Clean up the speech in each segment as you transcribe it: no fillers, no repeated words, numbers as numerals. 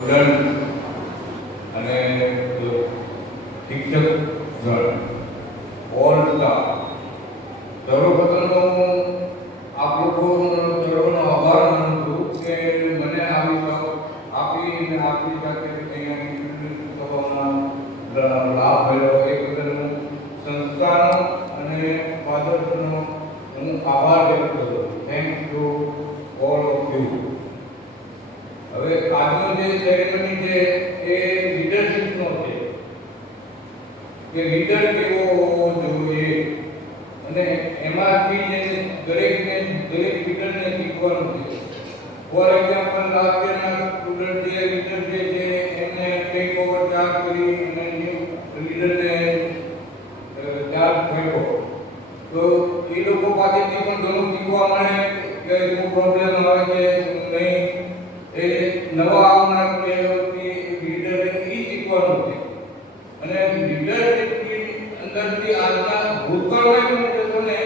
Student અને શિક્ષક ગણ ઓલ સ્ટાફ સર્વપ્રથમ આપ લોકોનો સર્વનો આભાર માનું છું કે મને આવી તક આપીને આપણી સાથે અહીંયા થવાનો લાભ મળ્યો. એ બદલ હું સંસ્થાનો અને ફાધર્સનો હું આભાર વ્યક્ત કરું. Thanks to all of you. હવે આજનો જે સેરેમની છે એ લીડરશીપનો છે કે લીડર કેવો હોવો જોઈએ અને એમાંથી જે દરેક લીડરને શીખવાનું છે. ફોર એક્ઝામ્પલ લાસ્ટ યરના સ્ટુડન્ટ જે લીડર જે છે એમને ટેક ઓવર ચાર્જ કરી અને ન્યૂ લીડરને ચાર્જ કર્યો તો એ લોકો પાસેથી પણ ઘણું શીખવા મળે કે શું પ્રોબ્લેમ આવે છે નહીં. એ નવા આવનાર પ્લેયરોથી લીડરે એ શીખવાનું છે અને લીડરશીપની અંદરથી આજના ભૂતકાળમાં તમે જશો ને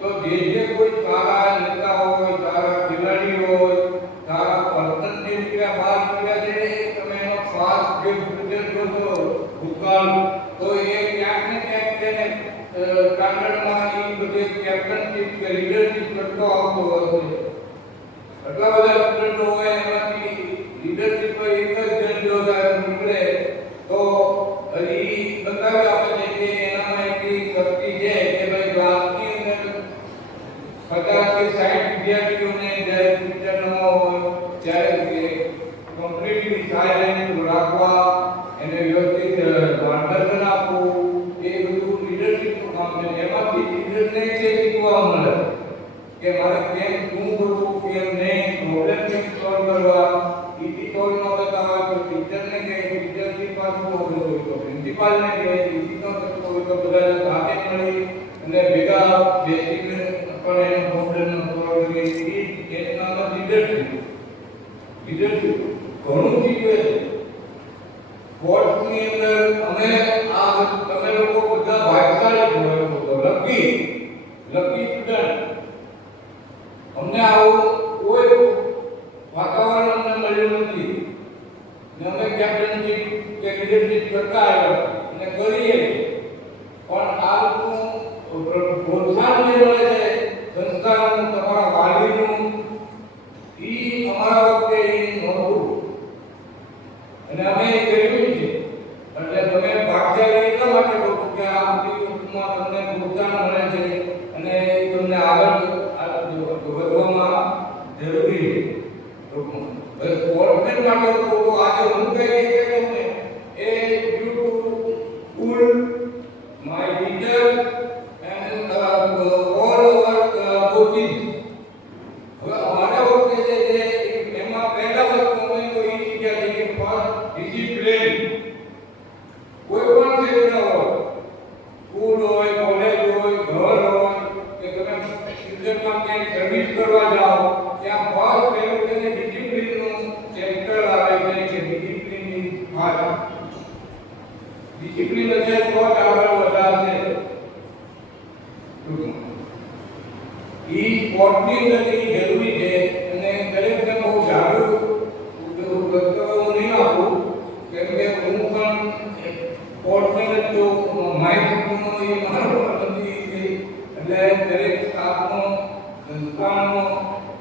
તો જે કોઈ સારા નેતા હોય, સારા ખેલાડીઓ હોય, સારા પર્સન જે નીકળ્યા બહાર નીકળ્યા છે તમે એનો ખાસ જે ફ્યુચર જોશો ભૂતકાળ તો એ ક્યાંક ને ક્યાંક છે ને સ્ટાન્ડર્ડમાં એ બધે કેપ્ટનશીપ કે લીડરશીપ કરતો આવતો હોય છે. એટલા બધા સ્ટુડન્ટો હોય એમાંથી લીડરશીપ પર એક જ જણ જો નીકળે તો હજી બતાવી આપે છે કે એનામાં એટલી શક્તિ છે કે ભાઈ ક્લાસની અંદર 50 કે 60 વિદ્યાર્થીઓને જ્યારે ટીચર ન હોય ત્યારે કમ્પ્લીટલી સાયલેન્ટ રાખવા, એને વ્યવસ્થિત માર્ગદર્શન આપવું, એ બધું લીડરશીપનું કામ છે. એમાંથી લીડરને જે શીખવા મળે કે મારે કેમ શું કરવું, કેમ નહીં, પ્રોબ્લેમ કેમ સોલ્વ કરવા. ઈથી સોલ્વ ન થતા હોય તો ટીચરને કહે, ટીચરથી પાછું હોય તો પ્રિન્સિપાલને કહે, ઈથી ન થતું હોય તો બધાને સાથે મળી અને ભેગા બેસીને પણ એનો પ્રોબ્લેમ સોલ્વ કરીએ. એનું નામ લીડરશીપ. લીડરશીપ ઘણું શીખવે છે. સ્પોર્ટ્સની અંદર તમે લોકો બધા ભાગ્યશાળી છો, લકી સ્ટુડન્ટ. અમને આવું કોઈ વાતાવરણ અમને મળ્યું નથી ને અમે કેપ્ટનશીપ કે લીડરશીપ કરતા આવ્યા અને કરીએ પણ આ પ્રોત્સાહન જે મળે છે સંસ્થાનું, તમારા વાલીનું, એ અમારા વખતે એ નહોતું અને અમે એ કર્યું છે. એટલે તમે ભાગ્યશાળી એટલા માટે કહો કે આ બધી વસ્તુમાં તમને પ્રોત્સાહન મળે છે અને તમને આગળ વધવામાં જરૂરી છે. સ્પોર્ટ્સમેન માટે તો આજે હું કઈ રીતે કહું ને એ due to school, my teacher and all over coaching. હવે અમારા વખતે જે છે એમાં પહેલા વસ્તુ અમે તો એ શીખ્યા છે કે ફર્સ્ટ ડિસિપ્લિન. કોઈ પણ ક્ષેત્ર હોય, સ્કૂલ હોય, કોલેજ હોય, ઘર હોય કે તમે ફ્યુચરમાં ક્યાંય સર્વિસ કરવા જાઓ ત્યાં ફર્સ્ટ પહેલું છે ડિસિપ્લિનનું ચેપ્ટર આવે છે કે ડિસિપ્લિન ઇઝ હાર્ટ. ડિસિપ્લિન હશે તો જ આગળ વધારશે. ઈ સ્પોર્ટની અંદર એ જરૂરી છે અને દરેકને બહુ સારું હું નહીં આપું કેમ કે હું પણ સ્પોર્ટની અંદર જો માહિતીનો એ મારો નથી એટલે દરેક સ્ટાફનો, સંસ્થાનો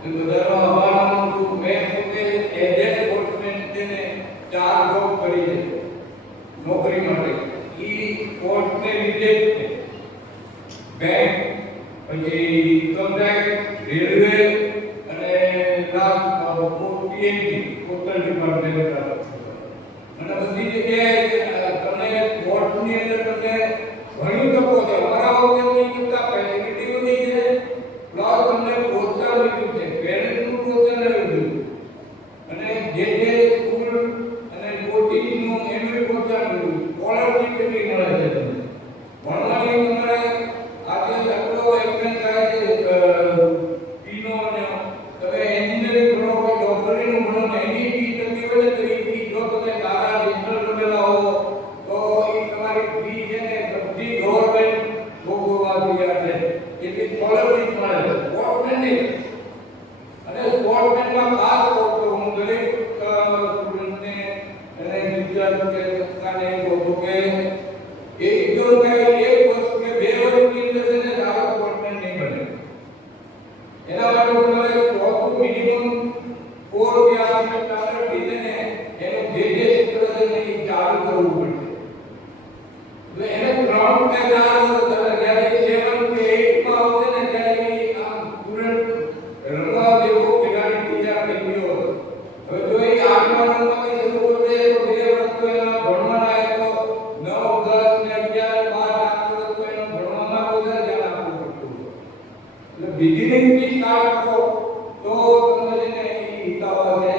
બધાનો આભાર માનું છું. મેં પોતે એઝ એ સ્પોર્ટ્સમેન તેને 4 જોબ કરી છે નોકરી માટે. એ સ્પોર્ટ્સને લીધે જ છે. બેંક, પછી ઇન્કમટેક્સ, રેલવે અને પીએનજી ટોટલ ડિપાર્ટમેન્ટ અને બધી જગ્યાએ તમને સ્પોર્ટ્સની અંદર તમને ઘણી તકો છે. અમારા વખતે નહીં કરતા ફેસિલિટીઓ નહીં છે પ્લસ તમને પ્રોત્સાહન લીધું છે, પેરેન્ટ્સનું પ્રોત્સાહન લીધું અને જે સ્કૂલ અને કોચિંગનું એનું પ્રોત્સાહન લીધું. સ્કોલરશીપ કેટલી મળે છે તમને ભણવાની. તમારે આજે આટલો એક્સપેન્સ થાય છે ફીનો અને તમે એન્જિનિયરિંગ ભણો કે ડોક્ટરીનું ભણો એની ફી થતી હોય ને તો એ ફી જો તમે સારા રિઝલ્ટ લેવા વિદ્યાર્થી કે સંસ્થાને કહું કે એકદમ કઈ એક વર્ષ કે 2 વર્ષની અંદર છે ને સારો સ્પોર્ટમેન નહીં બને. એના માટે તમારે ચોથું મિનિમમ 4 કે આપણે ટાર્ગેટ દીધેને એનું જે ક્ષેત્ર છે ને એ ચાલુ કરવું પડશે. તો એને 3 કે 4 વર્ષ તમે જ્યારે 7 કે 8 માં આવશે ને ત્યારે આમ સ્ટુડન્ટ રમવા જેવો ખેલાડી તૈયાર થઈ ગયો. હવે જો એ 8મા રમવાની શરૂ કરે તો 2 વર્ષ તો એના ભણવાના એ તો 9, 10 ને 11, 12 તો એના ભણવામાં વધારે ધ્યાન આપવું પડતું. એટલે બિગિનિંગ થી સ્ટાર્ટ કરો તો તમને છે ને એ હિતાવવા છે